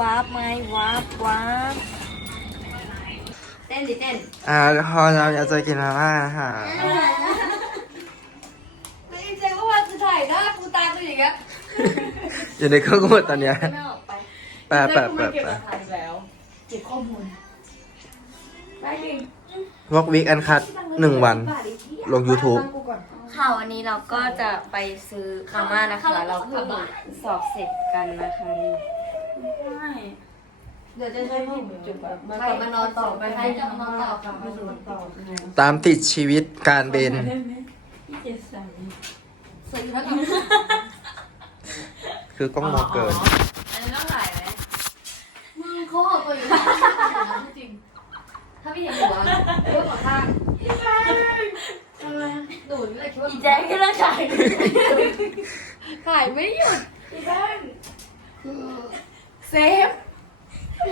วาร์ปไหมวาร์ปวาร์ปเต้นดิเต้นอ่าพอเราอยากจะกินมาม่าค่ะไม่ใจว่าวันจะถ่ายหน้ากูตาตัวอย่างเงี้ยอยู่ในเครื่องมือตอนเนี้ยไม่ออกไปแปะแปะแปะเก็บหแปะลักฐานแล้วเก็บข้อมูลได้ดิวอกวิกอันคัดหนึ่งวัน ลง YouTube ค่ะวันนี้เราก็จะไปซื้อมาม่านะคะ เราเพิ่งสอบเสร็จกันนะคะนี่เดี๋ยวจะใช้พี่จุดแบบใครมานอนต่อไปใครจะมานอนต่อค่ะมาสวนต่อตามติดชีวิตการเบนพี่เจสันซื้อแล้วกันคือกล้องมองเกินอันนี้ต้องถ่ายไหมมึงเขาเอาตัวอยู่ข้างจริงถ้าพี่เห็นหัวเรื่องหัวข้าง หนูนี่แหละคิดว่าอีแจ๊คก็เลิกถ่ายถ่ายไม่หยุดอีแจ๊คเซฟ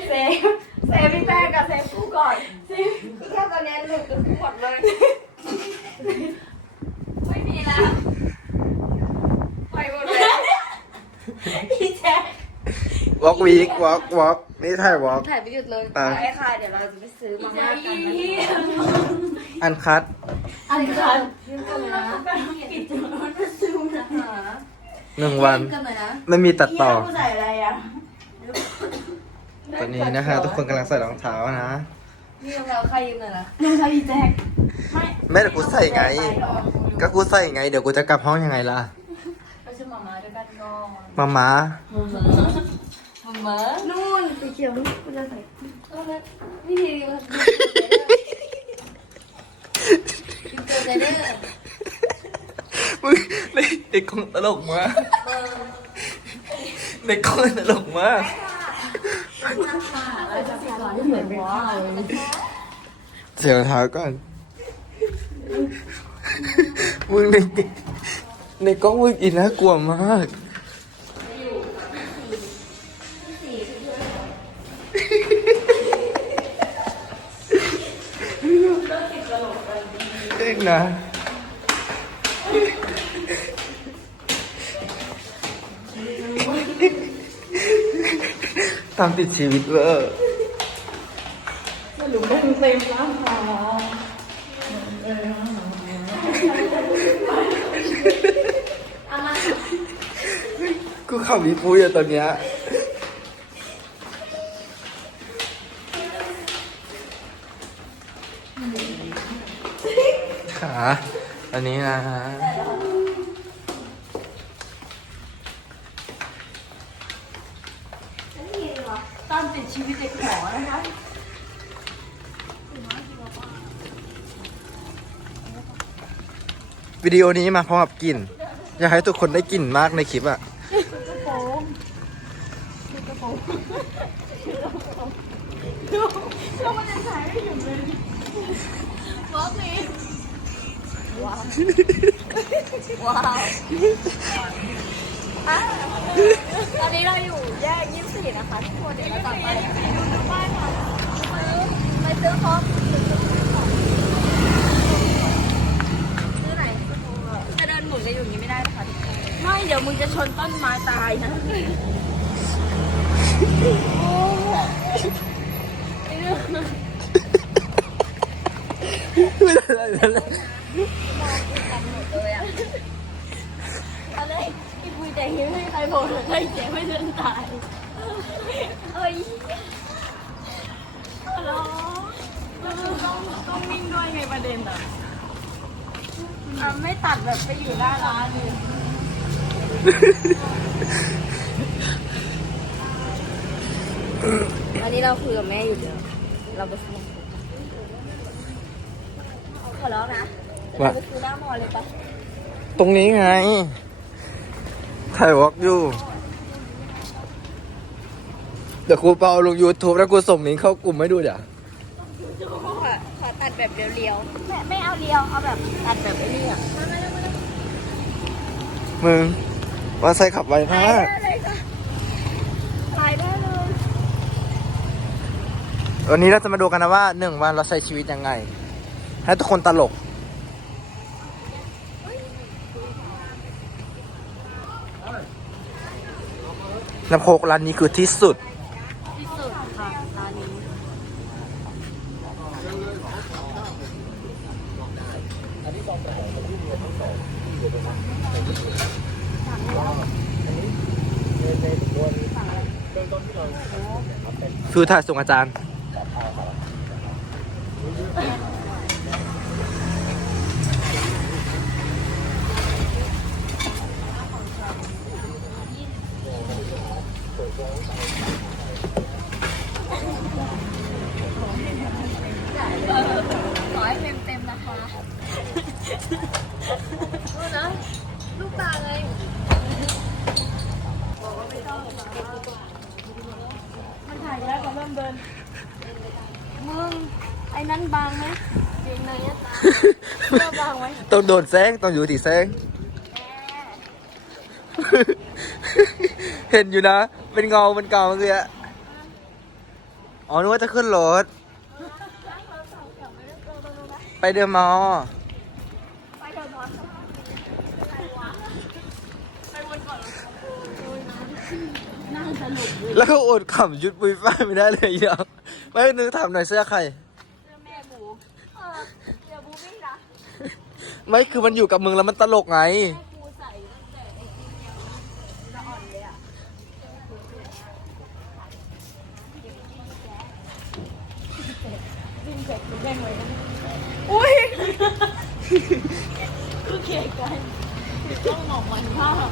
เซฟ เซฟพี่แป้งกับเซฟกูก่อนเซฟคือแค่ตอนนี้หลุดกันหมดเลย ไม่มีแล้วปล่อยหมดเลยอีแจ๊คว อ กวิกวอกวอกนี่ถ่ายวอกถ่ายไม่หยุดเลยตายไอ้ค่ะเดี๋ยวเราจะไปซื้อมาม่ากันนะอันคัดอะไรกันยืมกันนะปิดจมูกนะซูมนะคะหนึ่งวันกันหน่อยนะไม่มีตัดต่อผู้ใส่อะไรอะตอนนี้นะคะทุกคนกำลังใส่รองเท้านะนี่เราใครยืมหน่อยนะน้องชายพี่แจ็คแม่แต่กูใส่ไง ก็กูใส่ไง เดี๋ยวกูจะกลับห้องยังไงล่ะไปซื้อมาม่าด้วยกันก่อนมาม้า มาม่านู่นสีเขียวนู่นกูจะใส่เออแล้ววิธีมันกินเจอใจเด้อมึงในกล้องตลกมากในกล้องตลกมากเสียงเท้าก่อนมึงในในกล้องมึงอินน่ากลัวมาก นะ ตามติดชีวิตเวอร์หลุมเต็มเต็มแล้วค่ะกูขับมีปุ้ยอะตอนเนี้ยขา อันนี้นะฮะตามติดชีวิตเด็กหมอนะคะวิดีโอนี้มาพร้อมกับกลิ่น อยากให้ทุกคนได้กลิ่นมากในคลิปอะ ว้าวตอนนี้เราอยู่แยกยี่สิบสี่นะคะทุกคนเดี๋ยวเราจะไปไปซื้อของซื้อไหนจะเดินหมุนจะอยู่อย่างนี้ไม่ได้นะคะทุกคนไม่เดี๋ยวมึงจะชนต้นไม้ตายนะไม่ได้ไม่ได้เลยอะอะไรอีปุยแต่หิวให้ใครบอกเลยให้เจ๊ไม่เดินตายเอ้ยฮัลโหลต้องต้องนิ่งด้วยไงประเด็นอะอะไม่ตัดแบบไปอยู่หน้าร้านเลยอันนี้เราคุยกับแม่อยู่เดี๋ยวเราไปซื้ อร้องนะเดี๋ยวเราไปซื้อหน้ามอเลยปะตรงนี้ไง ถ่ายวอล์กอยู่ เดี๋ยวครูเปาลง YouTube แล้วกูส่งลิงก์เข้ากลุ่มให้ดูเดี๋ยวขอขอตัดแบบเรียวๆไม่ไม่เอาเรียว เอาแบบตัดแบบไอ้นี่อะมึงว่าใส่ขับไวมากเลยค่ะถ่ายได้เลยวันนี้เราจะมาดูกันนะว่าหนึ่งวันเราใช้ชีวิตยังไง ให้ทุกคนตลกเน้ำโคกร้านนี้คือที่สุด ที่สุดค่ะร้านนี้คือถ่ายส่งอาจารย์ ขอให้เต็มเต็มๆนะคะดูนะลูกตาเลยมันถ่ายแล้วก็เริ่มเดินมึงไอ้นั้นบางไหมเกงในอะตาเสื้อบางไหม ต้องโดนแซงต้องอยู่ที่แซง เห็นอยู่นะ เป็นเงาเป็นเกาเมื่อกี้อะอ๋อนึกว่าจะขึ้นรถ ไปเดอะมอลล์แล้วก็อดขำยุดปุยฝ้ายไม่ได้เลยเนาะไม่นึกถามหน่อยเสื้อใครแม่หมูเออเดี๋ยวบูบี้นะไม่คือมันอยู่กับมึงแล้วมันตลกไงกูใส่ตั้งแต่ไอ้กินยังละอ่อนเลยอะ อุ้ยคือเกลียดกันต้องหมอกมันภาพ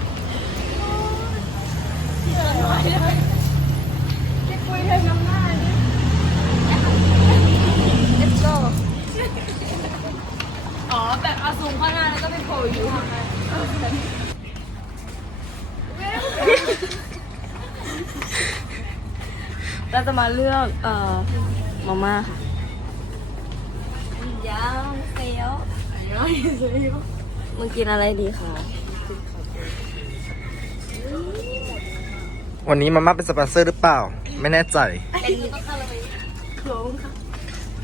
เดินไปเลยที่คุยเธอน้ำหน้าดิ Let's go อ๋อ แบบเอาซูมข้างหน้าแล้วก็ไปโผล่อยู่ข้างในเราจะมาเลือก เอ่อมาม่าค่ะ ยังเฟี้ยว มึงกินอะไรดีคะวันนี้มาม่าเป็นสปอนเซอร์หรือเปล่า ไม่แน่ใจ เป็นต้องคาราเมลโครงค่ะ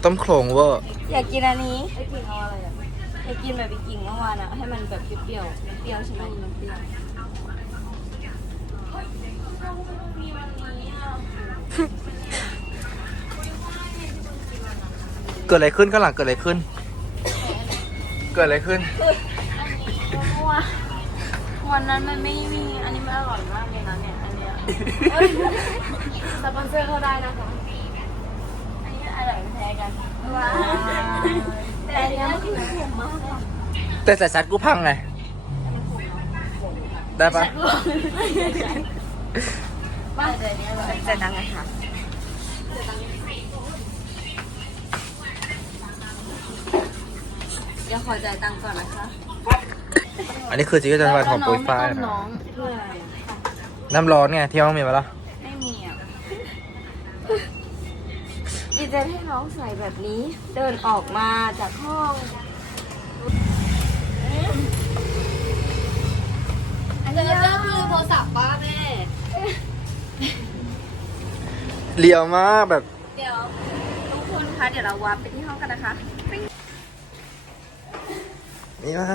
ต้มโครงเวอร์อยากกินอันนี้ไอ้กิ่งเอาอะไรอะอยากกินแบบไอ้กิ่งเมื่อวานอะ ให้มันแบบเปรี้ยวๆเปรี้ยวใช่ไหมมันเปรี้ยวมีวันนี้อะเกิดอะไรขึ้นข้างหลังเกิดอะไรขึ้น เกิดอะไรขึ้นเพราะว่าวันนั้นมันไม่มี อันนี้มันอร่อยมากเลยนะเนี่ย อันเนี้ยสปอนเซอร์เข้าได้นะคะ อันนี้อร่อยไม่แพ้กันว้าวแต่อันเนี้ยคือผมมากอะแต่แต่ชัดกูพังไงได้ปะบ้านเดี๋ยวนี้อร่อย แต่ดังอะค่ะ ดี๋ยวขอจ่ายตังค์ก่อนนะคะอันนี้คือจิตวิทยาของปุ้ยฝ้ายน้นะองเพื่ออะไรอะน้ำร้อนไงที่ห้องมีมาละไม่มีอะอีจะให้น้องใส่แบบนี้ เดินออกมาจากห้อง อันนี้ก็คือโทรศัพท์ป้าแม่ เลียวมากแบบ เดี๋ยวทุกคนคะเดี๋ยวเราวาร์ปไปที่ห้องกันนะคะ นี่มา